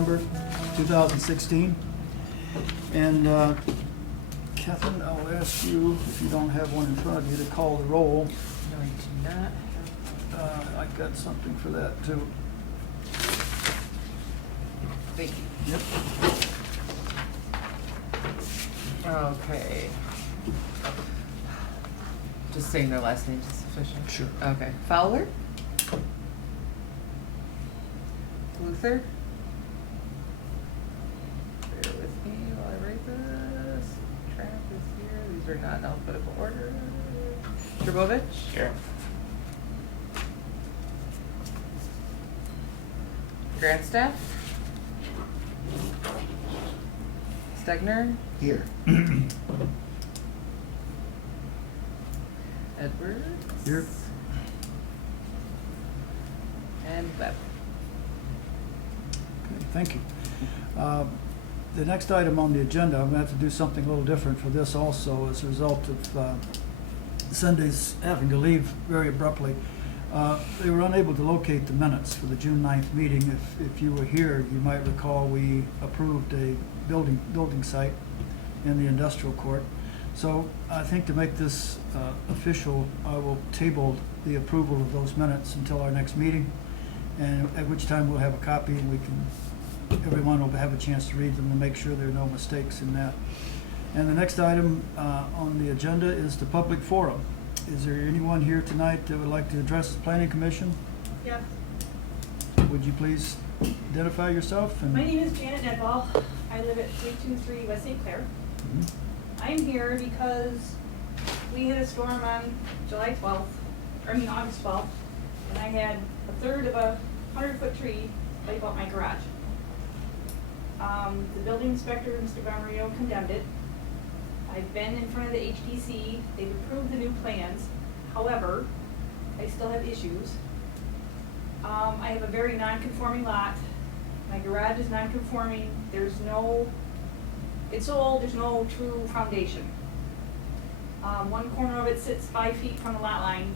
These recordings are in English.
September 2016. And Catherine, I'll ask you, if you don't have one in front of you, to call the roll. No, I do not. I've got something for that too. Thank you. Yep. Okay. Just saying their last names is sufficient? Sure. Okay. Fowler? Luther? Bear with me while I write this. Trapp is here. These are not in alphabetical order. Tribovich? Here. Grandstaff? Stegner? Here. Edwards? Here. And Webb. Okay, thank you. The next item on the agenda, I'm going to have to do something a little different for this also as a result of Sunday's having to leave very abruptly. They were unable to locate the minutes for the June 9th meeting. If you were here, you might recall we approved a building site in the industrial court. So I think to make this official, I will table the approval of those minutes until our next meeting, and at which time we'll have a copy and everyone will have a chance to read them and make sure there are no mistakes in that. And the next item on the agenda is the public forum. Is there anyone here tonight that would like to address the Planning Commission? Yes. Would you please identify yourself? And My name is Janet Nedball. I live at 323 West St. Clair. Mhm. I'm here because we had a storm on August 12th, and I had a third of a 100-foot tree wipe out my garage. The building inspector, Mr. Romeo, condemned it. I've been in front of the HDC. They've approved the new plans. However, I still have issues. I have a very non-conforming lot. My garage is non-conforming. It's old, there's no true foundation. One corner of it sits 5 feet from the lot line.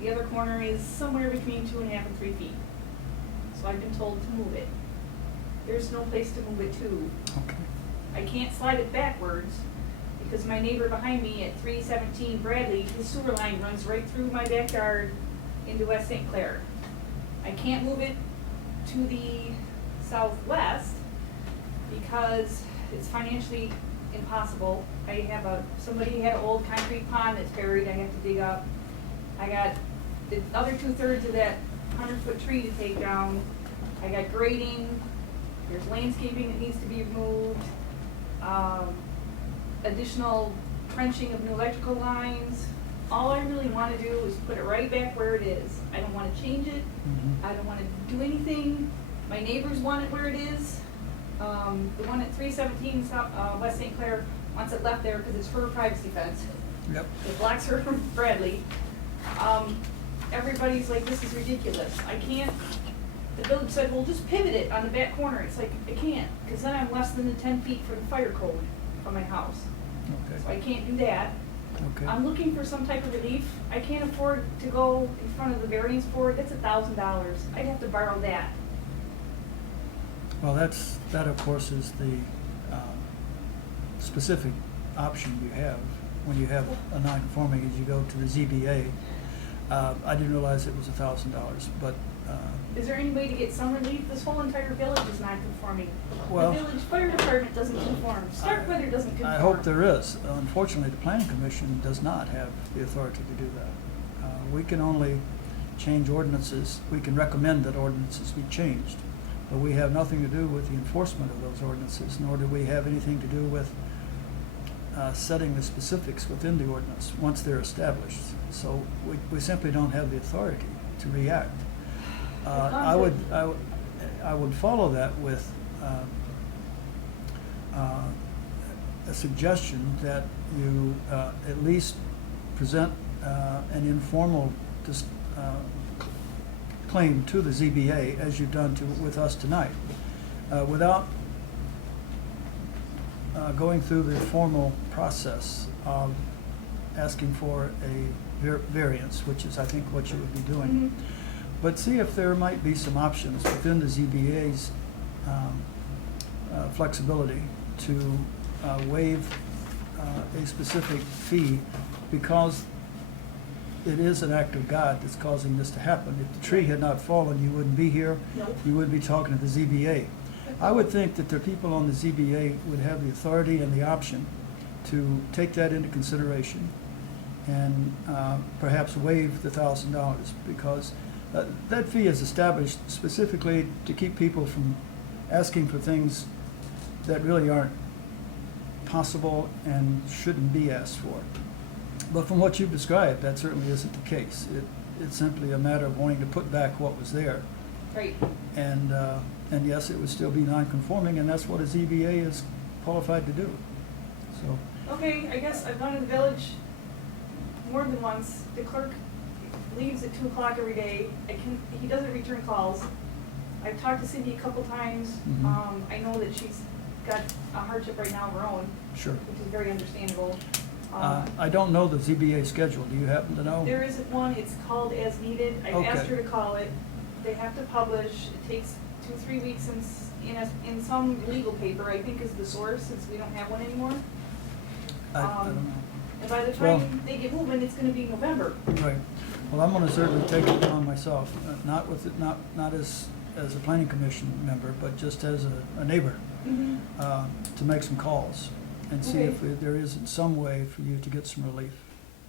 The other corner is somewhere between 2.5 and 3 feet. So I've been told to move it. There's no place to move it to. Okay. I can't slide it backwards because my neighbor behind me at 317 Bradley, his sewer line runs right through my backyard into West St. Clair. I can't move it to the southwest because it's financially impossible. Somebody had an old concrete pond that's buried, I have to dig up. I got the other 2/3 of that 100-foot tree to take down. I got grading, there's landscaping that needs to be removed, additional trenching of new electrical lines. All I really want to do is put it right back where it is. I don't want to change it. Mhm. I don't want to do anything. My neighbors want it where it is. The one at 317 West St. Clair wants it left there because it's her privacy fence. Yep. It blocks her from Bradley. Everybody's like, this is ridiculous. I can't. The village said, well, just pivot it on the back corner. It's like, I can't, because then I'm less than the 10 feet for the fire code from my house. Okay. So I can't do that. Okay. I'm looking for some type of relief. I can't afford to go in front of the variance board. That's $1,000. I'd have to borrow that. Well, that of course is the specific option you have when you have a non-conforming, is you go to the ZBA. I didn't realize it was $1,000, but Is there any way to get some relief? This whole entire village is not conforming. Well, the village fire department doesn't conform. Starkweather doesn't conform. I hope there is. Unfortunately, the Planning Commission does not have the authority to do that. We can only change ordinances. We can recommend that ordinances be changed, but we have nothing to do with the enforcement of those ordinances, nor do we have anything to do with setting the specifics within the ordinance once they're established. So we simply don't have the authority to react. I would follow that with a suggestion that you at least present an informal claim to the ZBA, as you've done with us tonight, without going through the formal process of asking for a variance, which is, I think, what you would be doing. Mhm. But see if there might be some options within the ZBA's flexibility to waive a specific fee because it is an act of God that's causing this to happen. If the tree had not fallen, you wouldn't be here. Nope. You wouldn't be talking to the ZBA. I would think that the people on the ZBA would have the authority and the option to take that into consideration and perhaps waive the $1,000 because that fee is established specifically to keep people from asking for things that really aren't possible and shouldn't be asked for. But from what you've described, that certainly isn't the case. It's simply a matter of wanting to put back what was there. Right. And yes, it would still be non-conforming, and that's what a ZBA is qualified to do. So, Okay, I guess I've gone to the village more than once. The clerk leaves at 2 o'clock every day. He doesn't return calls. I've talked to Cindy a couple times. Mhm. I know that she's got a hardship right now of her own, sure. which is very understandable. I don't know the ZBA schedule. Do you happen to know? There isn't one, it's called as needed. I've asked Okay. her to call it. They have to publish. It takes 2-3 weeks in some legal paper, I think is the source, since we don't have one anymore. I don't know. And by the Well- time they get moving, it's gonna be November. Right. Well, I'm gonna certainly take it on myself, not with it, not as a planning commission member, but just as a neighbor, to make some calls and see if Okay. there isn't some way for you to get some relief.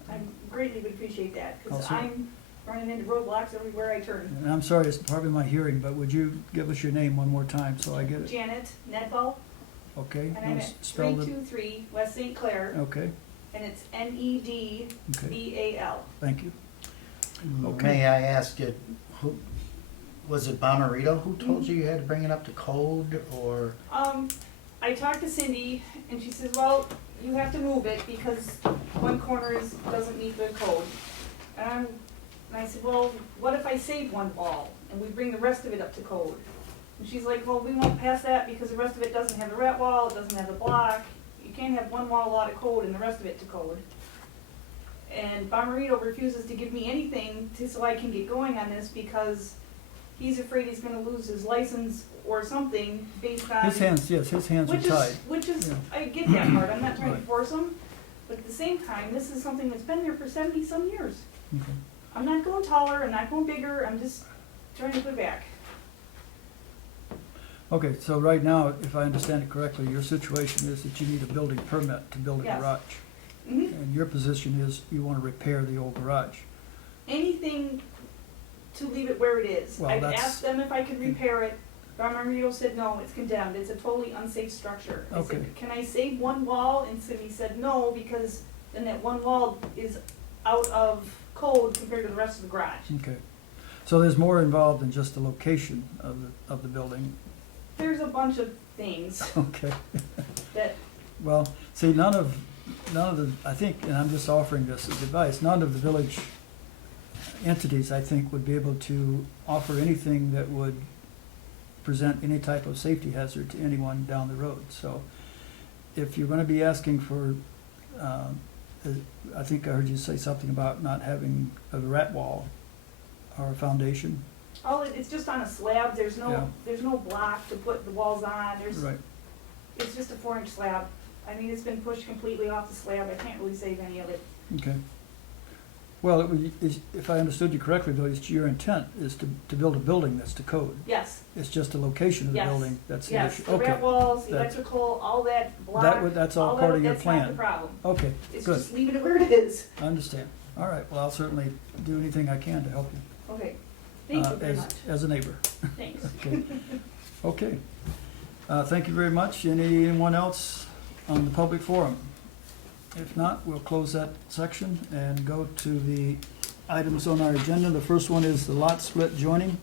I greatly would appreciate that, because Also- I'm running into roadblocks everywhere I turn. And I'm sorry, it's probably my hearing, but would you give us your name one more time so I get it? Janet Nedval, Okay? and I'm at Spell it. 323 West St. Clair, Okay, and it's Nedval. thank you. May I ask you, who, was it Bomarito who told you you had to bring it up to code, or? I talked to Cindy, and she says, well, you have to move it because one corner doesn't meet the code. And I said, well, what if I save one wall and we bring the rest of it up to code? And she's like, well, we won't pass that because the rest of it doesn't have the rat wall, it doesn't have the block. You can't have one wall out of code and the rest of it to code. And Bomarito refuses to give me anything so I can get going on this because he's afraid he's gonna lose his license or something based on. His hands are tied. Which is, Yeah. I get that part, I'm not trying to Right. force him, but at the same time, this is something that's been there for 70-some years. Okay. I'm not going taller, I'm not going bigger, I'm just trying to put it back. Okay, so right now, if I understand it correctly, your situation is that you need a building permit to build a Yes. garage. And your position is you want to repair the old garage. Anything to leave it where it is. Well, I've that's- asked them if I could repair it, Bomarito said no, it's condemned, it's a totally unsafe structure. I Okay. said, can I save one wall? And Cindy said no, because then that one wall is out of code compared to the rest of the garage. Okay. So there's more involved than just the location of the building. There's a bunch of things Okay. that, Well, see, none of the, I think, and I'm just offering this as advice, none of the village entities, I think, would be able to offer anything that would present any type of safety hazard to anyone down the road. So if you're gonna be asking for, I think I heard you say something about not having a rat wall or a foundation. it's just on a slab, there's Yeah. no block to put the walls on, Right. it's just a 4-inch slab. I mean, it's been pushed completely off the slab, I can't really save any of it. Okay. Well, if I understood you correctly, though, it's your intent is to build a building that's to code. Yes, It's just the location of the Yes. building that's the yes, issue. the Okay. rat walls, That- electrical, all that block, That's all part of your that's not the plan. problem. Okay, It's good. just leaving it where it is. I understand. All right, well, I'll certainly do anything I can to help you. Okay, thank you very as- much, As a neighbor. thanks. Okay. Okay. Thank you very much. Anyone else on the public forum? If not, we'll close that section and go to the items on our agenda. The first one is the lot split joining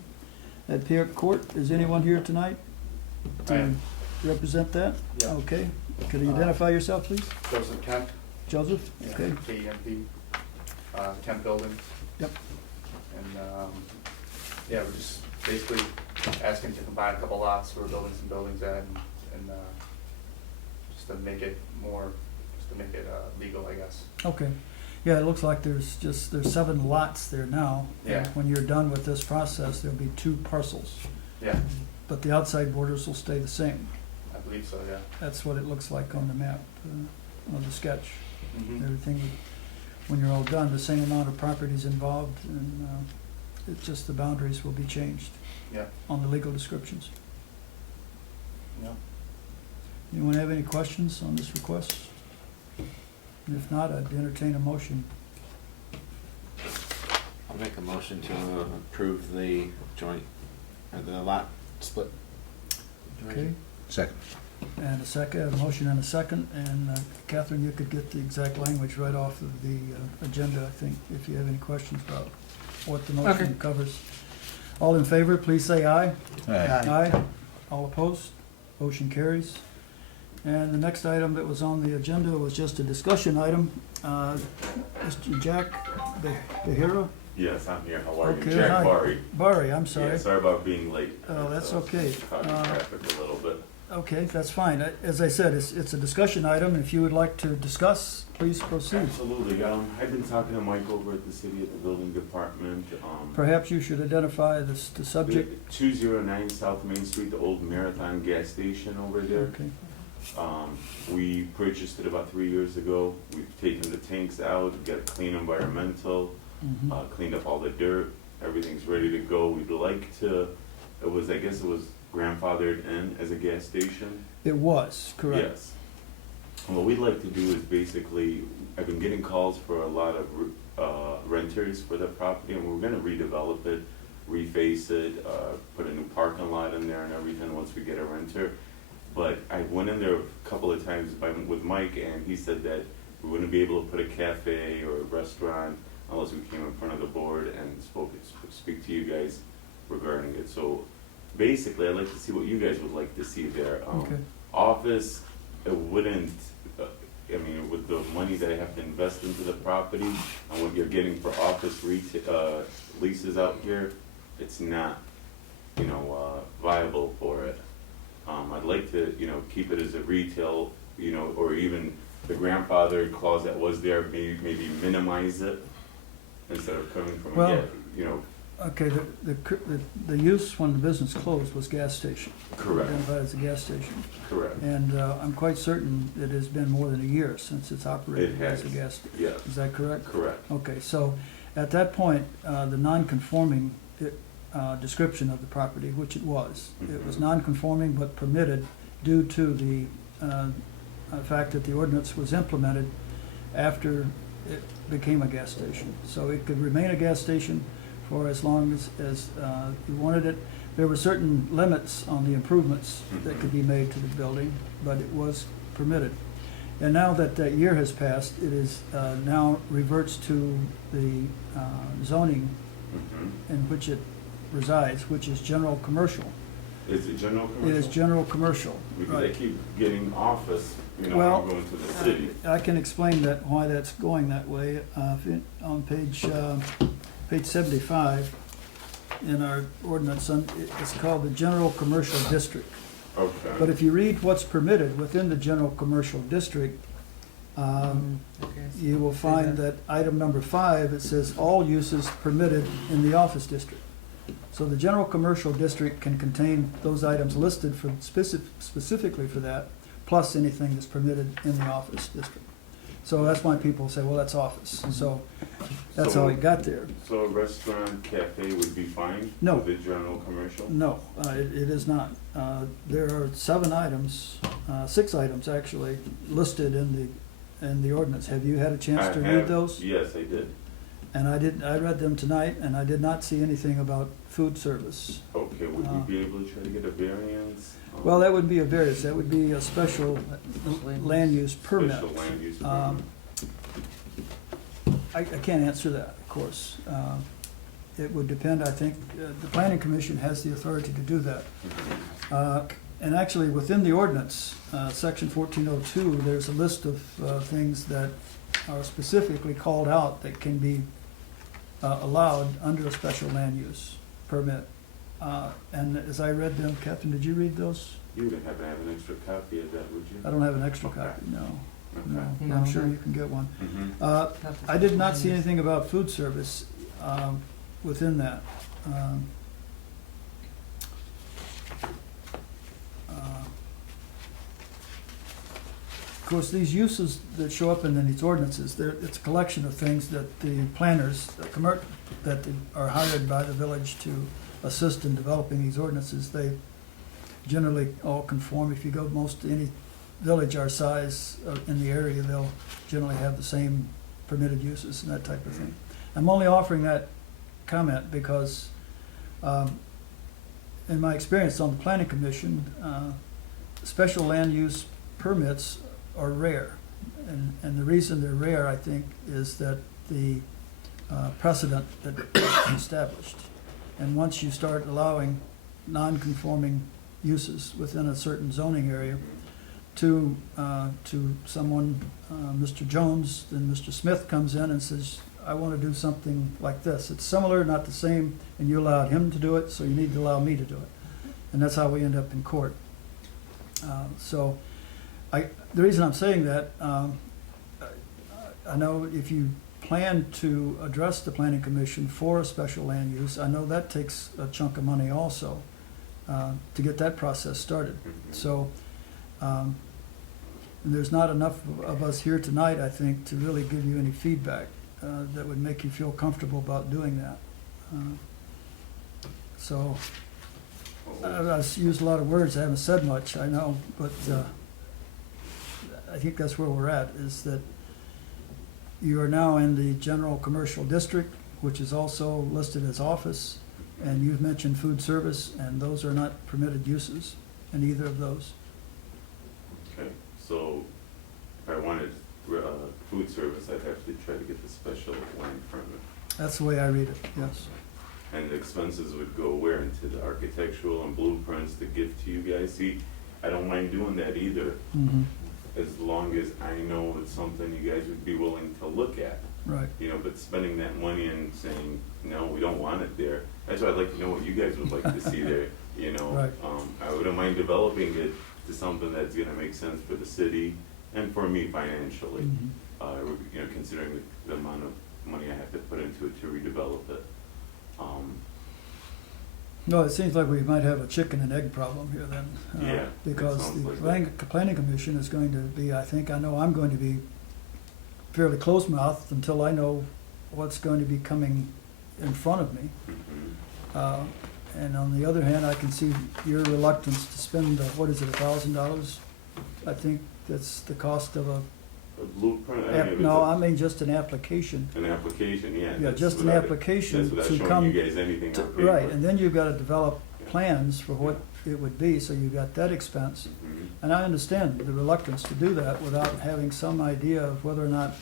at Pierre Court. Is anyone here tonight I to am. represent that? Yeah. Okay. Could you identify yourself, please? Joseph Kent. Joseph? Yeah, Okay. KEMP, Kent Building. Yep. And, yeah, we're just basically asking to combine a couple lots, we're building some buildings at, and, just to make it legal, I guess. Okay. Yeah, it looks like there's 7 lots there now. Yeah. When you're done with this process, there'll be 2 parcels, Yeah, but the outside borders will stay the same. I believe so, yeah. That's what it looks like on the map, on the sketch. Mhm. Everything, when you're all done, the same amount of properties involved, and it's just the boundaries will be changed Yeah, on the legal descriptions. yeah. Anyone have any questions on this request? And if not, I'd entertain a motion. I'll make a motion to approve the joint, or the lot split. Okay, Second. and a motion and a second, and Catherine, you could get the exact language right off of the agenda, I think, if you have any questions about what the motion Okay. covers. All in favor, please say aye. Aye. Aye. All opposed? Motion carries. And the next item that was on the agenda was just a discussion item. Mr. Jack Behira? Yes, I'm here. How are you? Okay, Jack hi. Barry. Barry, I'm sorry. Yeah, sorry about being late. Oh, that's okay. Caught in traffic a little bit. Okay, that's fine. As I said, it's a discussion item. If you would like to discuss, please proceed. Absolutely. I've been talking to Mike over at the city at the building department. Perhaps you should identify the subject. 209 South Main Street, the old Marathon gas station over there. Okay. We purchased it about 3 years ago. We've taken the tanks out, got it clean environmental, Mhm. cleaned up all the dirt. Everything's ready to go. We'd like to, I guess it was grandfathered in as a gas station. It was, correct. Yes. And what we'd like to do is basically, I've been getting calls for a lot of renters for the property, and we're gonna redevelop it, reface it, put a new parking lot in there and everything once we get a renter. But I went in there a couple of times with Mike, and he said that we wouldn't be able to put a cafe or a restaurant unless we came in front of the board and speak to you guys regarding it. So basically, I'd like to see what you guys would like to see there. Okay. Office, it wouldn't, I mean, with the money that I have to invest into the property and what you're getting for office leases out here, it's not, viable for it. I'd like to, keep it as a retail, or even the grandfather clause that was there, maybe minimize it instead of coming from, Well, Okay, the use when the business closed was gas station. Correct. Identified as a gas station. correct. And I'm quite certain it has been more than a year since it's operated It as a has. gas station. Yes, Is that correct? correct. Okay, so at that point, the non-conforming description of the property, which it was Mhm. non-conforming but permitted due to the fact that the ordinance was implemented after it became a gas station. So it could remain a gas station for as long as you wanted it. There were certain limits on the improvements that could be made to the building, but it was permitted. And now that that year has passed, it is now reverts to the zoning Mhm. in which it resides, which is general commercial. Is it general It commercial? is general commercial, Because I right. keep getting office, Well, I'm going to the city. I can explain why that's going that way. On page 75 in our ordinance, it's called the general commercial district. Okay. But if you read what's permitted within the general commercial district, Okay, you will find that item number 5, it says all uses permitted in the office district. So the general commercial district can contain those items listed for specifically for that, plus anything that's permitted in the office district. So that's why people say, well, that's office. So that's how it got there. So a restaurant, cafe would be fine? No. With the general commercial? No, it is not. There are 7 items, 6 items actually, listed in the ordinance. Have you had a chance to I read have- those? Yes, I did. And I read them tonight, and I did not see anything about food service. Okay, would we be able to try to get a variance? Well, that would be a variance, that would be a special land use permit. Special land use Um, permit. I can't answer that, of course. It would depend, I think, the planning commission has the authority to do that. And actually, within the ordinance, section 1402, there's a list of things that are specifically called out that can be allowed under a special land use permit. And as I read them, Catherine, did you read those? You would have to have an extra copy of that, would you? I don't have an extra Okay. copy, no. Okay. No, No. I'm sure you can get one. Mhm. I did not see anything about food service within that. course, these uses that show up in these ordinances, it's a collection of things that the planners, that are hired by the village to assist in developing these ordinances, they generally all conform. If you go most any village our size in the area, they'll generally have the same permitted uses and that type of thing. I'm only offering that comment because in my experience on the planning commission, special land use permits are rare. And the reason they're rare, I think, is that the precedent that is established. And once you start allowing non-conforming uses within a certain zoning area to someone, Mr. Jones, then Mr. Smith comes in and says, I want to do something like this. It's similar, not the same, and you allowed him to do it, so you need to allow me to do it. And that's how we end up in court. The reason I'm saying that, I know if you plan to address the planning commission for a special land use, I know that takes a chunk of money also to get that process started. So there's not enough of us here tonight, I think, to really give you any feedback that would make you feel comfortable about doing that. I've used a lot of words, I haven't said much, I know, but I think that's where we're at, is that you are now in the general commercial district, which is also listed as office, and you've mentioned food service, and those are not permitted uses in either of those. Okay, so if I wanted food service, I'd have to try to get the special land permit. That's the way I read it, yes. And the expenses would go where? Into the architectural and blueprints to give to you guys? See, I don't mind doing that either, Mm-hmm. as long as I know it's something you guys would be willing to look at. Right. You know, but spending that money and saying, no, we don't want it there, that's why I'd like to know what you guys would like to see there, you know? Right. I wouldn't mind developing it to something that's gonna make sense for the city and for me financially. Mhm. You know, considering the amount of money I have to put into it to redevelop it. No, it seems like we might have a chicken and egg problem here then. Yeah, it Because sounds the like planning commission is going to be, I know I'm going to be fairly close-mouthed until I know what's going to be coming in front of me. Mhm. And on the other hand, I can see your reluctance to spend, what is it, $1,000? I think that's the cost of a, A blueprint, I mean, if it's no, I mean just an application. an application, yeah. Yeah, that's just an without- application that's without to showing come you guys anything on paper. Right, and then you've got to develop plans for what it would be, so you've got that expense. Mhm. And I understand the reluctance to do that without having some idea of whether or not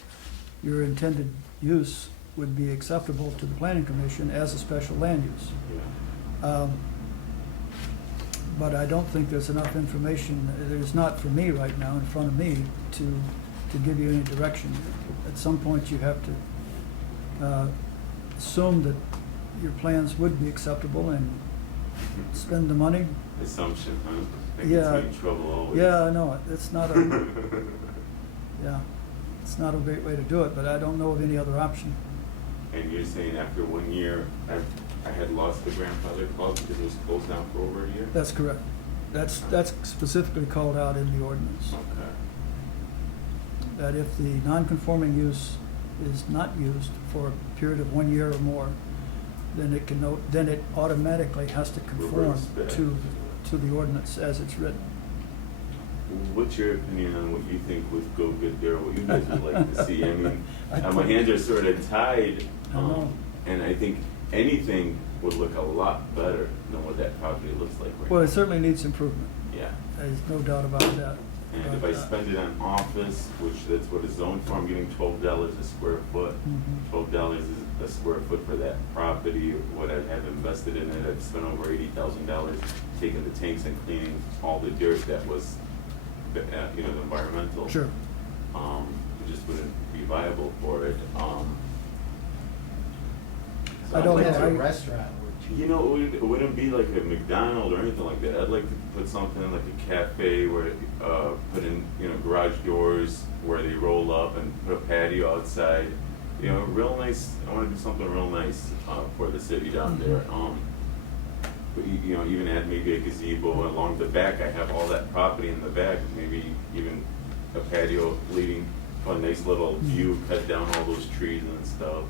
your intended use would be acceptable to the planning commission as a special land use. Yeah. But I don't think there's enough information, there's not for me right now in front of me to give you any direction. At some point, you have to assume that your plans would be acceptable and spend the money. Assumption, huh? That Yeah. gets me in trouble always. Yeah, I know, it's not a, yeah, it's not a great way to do it, but I don't know of any other option. And you're saying after 1 year, I had lost the grandfather clause because it was closed down for over a year? That's correct. That's specifically called out in the ordinance, Okay. that if the non-conforming use is not used for a period of 1 year or more, then it automatically has to conform Reverse back. to the ordinance as it's written. What's your opinion on what you think would go good there, what you guys would like to see? I mean, I my think- hands are sort of tied, I know. and I think anything would look a lot better than what that property looks like right Well, it now. certainly needs improvement, Yeah, there's no doubt about that. and if But, I spend it on office, which that's what it's zoned for, I'm getting $12 a square foot. Mhm. $12 a square foot for that property, what I have invested in it, I've spent over $80,000 taking the tanks and cleaning all the dirt that was, the environmental. Sure. It just wouldn't be viable for it. So I don't I'd like know, It's to- a I- restaurant, would you? You know, it wouldn't be like a McDonald's or anything like that. I'd like to put something like a cafe where, put in, garage doors where they roll up and put a patio outside. Real nice, I wanna do something real nice, for the city down there. But even add maybe a gazebo along the back. I have all that property in the back, maybe even a patio leading to a nice little view, cut down all those trees and stuff.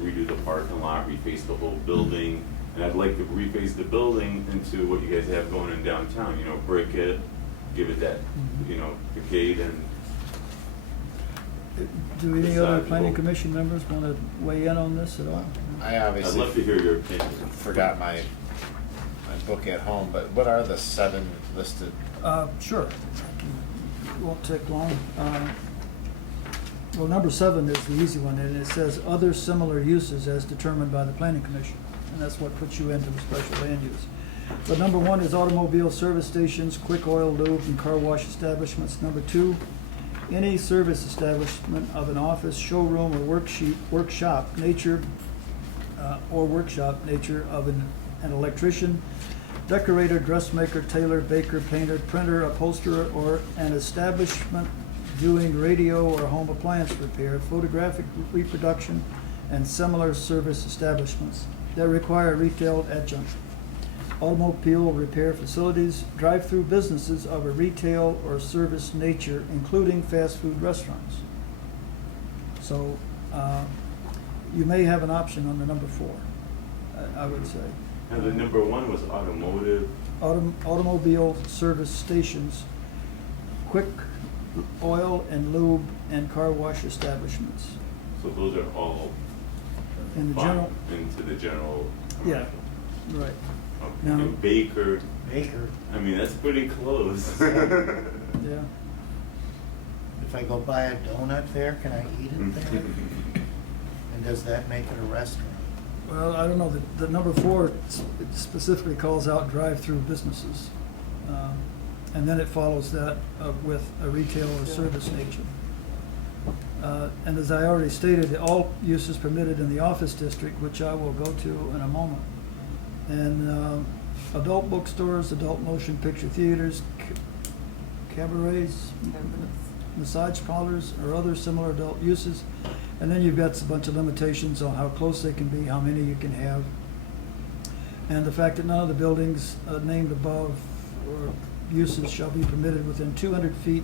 Redo the parking lot, reface the whole building, and I'd like to reface the building into what you guys have going in downtown, you know, brick it, give it that, you know, facade and Do any other Besides, planning well- commission members want to weigh in on this at all? I I'd obviously love to hear your opinion. forgot my book at home, but what are the 7 listed? Sure. It won't take long. Well, number 7 is the easy one, and it says other similar uses as determined by the planning commission. And that's what puts you into the special land use. But number 1 is automobile service stations, quick oil, lube, and car wash establishments. Number 2, any service establishment of an office, showroom, or workshop nature of an electrician, decorator, dressmaker, tailor, baker, painter, printer, upholsterer, or an establishment doing radio or home appliance repair, photographic reproduction, and similar service establishments that require retail adjunct. Automobile repair facilities, drive-through businesses of a retail or service nature, including fast food restaurants. So, you may have an option on the number 4, I would say. Now, the number 1 was automotive. Automobile service stations, quick oil and lube, and car wash establishments. So those are all In the general, into the general. yeah, right. Okay. Now- And baker, Baker, I mean, that's pretty close. Yeah. if I go buy a donut there, can I eat it there? And does that make it a restaurant? Well, I don't know, the number 4 it specifically calls out drive-through businesses. And then it follows that with a retail or service nature. And as I already stated, all uses permitted in the office district, which I will go to in a moment. And adult bookstores, adult motion picture theaters, cabarets, massage parlors, or other similar adult uses. And then you've got a bunch of limitations on how close they can be, how many you can have. And the fact that none of the buildings named above or uses shall be permitted within 200 feet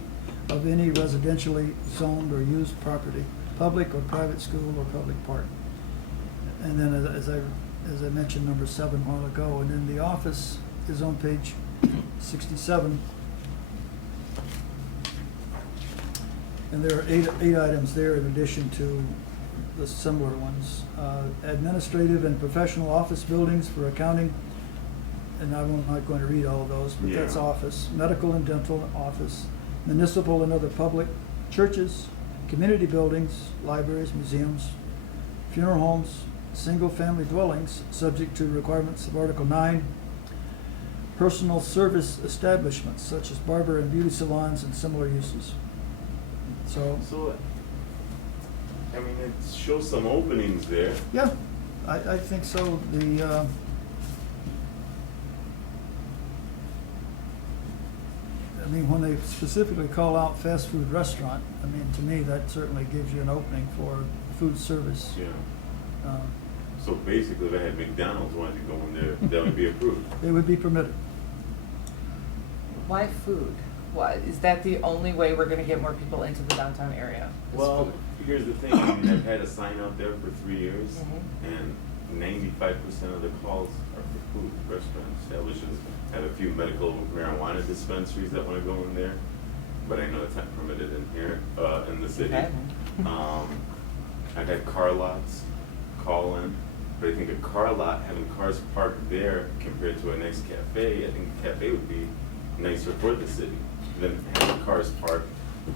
of any residentially zoned or used property, public or private school or public park. And then as I mentioned, number 7 a while ago, and then the office is on page 67. And there are eight items there in addition to the similar ones. Administrative and professional office buildings for accounting, and I'm not going to read all of those, but that's Yeah. office. Medical and dental office, municipal and other public, churches, community buildings, libraries, museums, funeral homes, single-family dwellings, subject to requirements of Article 9, personal service establishments such as barber and beauty salons and similar uses. So, So, I mean, it shows some openings there. yeah, I think so. I mean, when they specifically call out fast food restaurant, I mean, to me, that certainly gives you an opening for food service. Yeah. Uh, So basically, if I had McDonald's wanted to go in there, that would be approved. It would be permitted. Why food? Why, is that the only way we're gonna get more people into the downtown area? is Well, food? here's the thing, I mean, I've had a sign out there for 3 years, Mhm. and 95% of the calls are for food, restaurant establishments. I have a few medical marijuana dispensaries that wanna go in there, but I know it's not permitted in here, in the city. Okay. I've had car lots call in, but I think a car lot, having cars parked there compared to a nice cafe, I think a cafe would be nicer for the city than having cars parked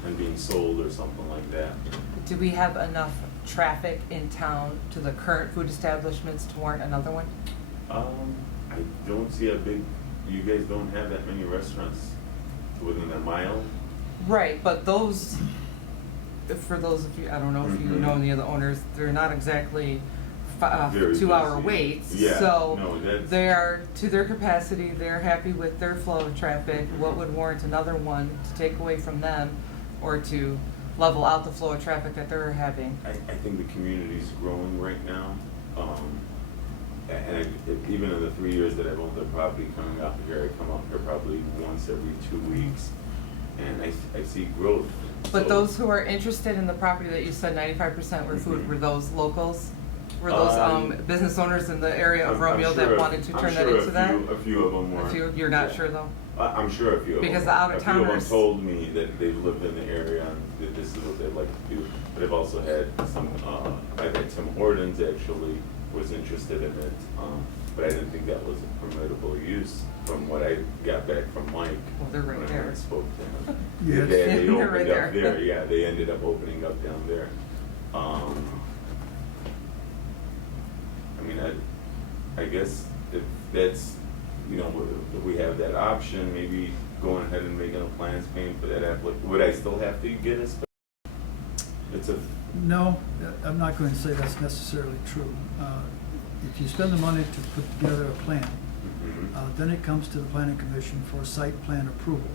and being sold or something like that. Do we have enough traffic in town to the current food establishments to warrant another one? I don't see a big, you guys don't have that many restaurants within a mile. Right, but those, for those of you, I don't know if you Mhm. know any of the owners, they're not exactly Very 2-hour busy. waits. Yeah, So no, that's- they are, to their capacity, they're happy with their flow of traffic. What would warrant another one to take away from them or to level out the flow of traffic that they're having? I think the community's growing right now. And even in the 3 years that I've owned the property coming up here, I come up here probably once every 2 weeks. and I see growth. But So- those who are interested in the property that you said 95% were food, were those locals? Were those business owners in the area of I'm Romeo sure that wanted to I'm turn that sure into that? A few of them were. A few, you're not Yeah. sure though? I'm sure a few of them. Because the A few of them out-of-towners- told me that they've lived in the area and that this is what they'd like to do. But I've also had some, I've had Tim Hortons actually was interested in it, but I didn't think that was a permittable use from what I got back from Mike. Well, they're right when I there. spoke to him. Yes. They They're opened right up there. there, yeah, they ended up opening up down there. I mean, I guess if that's, you know, if we have that option, maybe going ahead and making a plans paying for that would I still have to get a it's a, No, I'm not going to say that's necessarily true. If you spend the money to put together a plan, then it comes to the planning commission for site plan approval.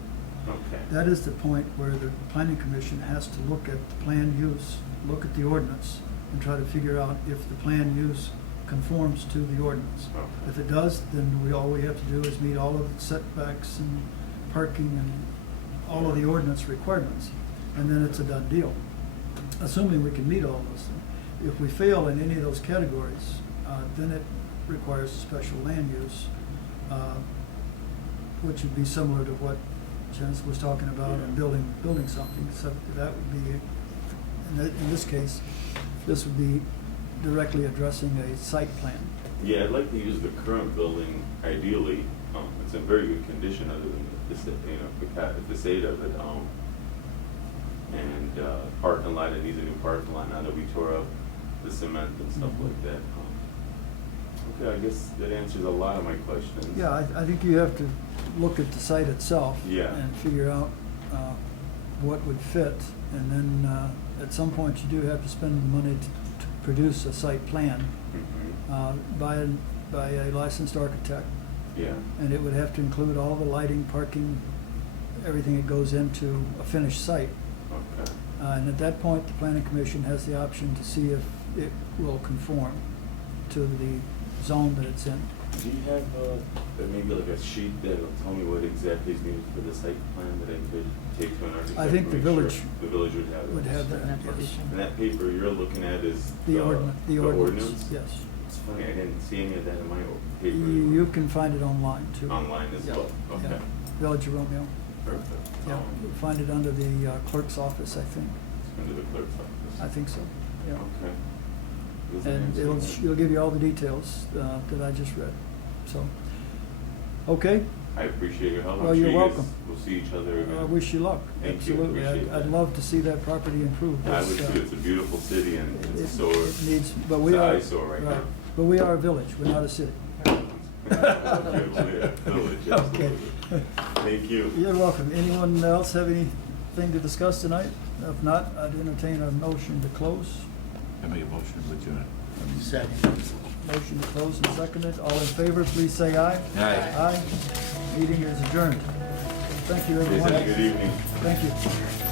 okay. That is the point where the planning commission has to look at the plan use, look at the ordinance, and try to figure out if the plan use conforms to the ordinance. Okay. If it does, then all we have to do is meet all of the setbacks and parking and all of the ordinance requirements, and then it's a done deal, assuming we can meet all those things. If we fail in any of those categories, then it requires a special land use, which would be similar to what Jens was talking about, and building something, except that would be, in this case, this would be directly addressing a site plan. Yeah, I'd like to use the current building ideally. It's in very good condition other than the facade of it. And parking lot, it needs a new parking lot now that we tore up the cement and stuff like that. Okay, I guess that answers a lot of my questions. Yeah, I think you have to look at the site itself. Yeah. And figure out what would fit, and then at some point you do have to spend the money to produce a site plan Mhm. by a licensed architect, Yeah, and it would have to include all the lighting, parking, everything that goes into a finished site. okay. And at that point, the planning commission has the option to see if it will conform to the zone that it's in. Do you have maybe like a sheet that'll tell me what exactly is needed for the site plan that I could take to an architect? I think to the make sure village the village would have it. Would have that, An yes. application. And that paper you're looking at is The ordinance, yes. It's funny, I didn't see any of that in my paper. You can find it online too. Online as Yeah, well, okay. yeah. Village of Romeo. Perfect. Yeah, you'll find it under the clerk's office, I think. Under the clerk's office. I think so, yeah. Okay. Doesn't And answer it'll give you all the details that I just read, so. Okay, I appreciate your help. Well, I'm sure you're you guys welcome. will see each other again. I wish you luck, Thank you, absolutely. appreciate I'd that. love to see that property improved. I It's, would too, it's a beautiful city and it's a it sore. needs, but we it's an are. eyesore right now. But we are a village, we're not a city. Village, Okay. absolutely. Thank you. You're welcome. Anyone else have anything to discuss tonight? If not, I'd entertain a motion to close. I make a motion to adjourn. Second. Motion to close and seconded. All in favor, please say aye. Aye. Aye. Meeting is adjourned. Thank you, Guys, everyone. have a good evening. Thank you.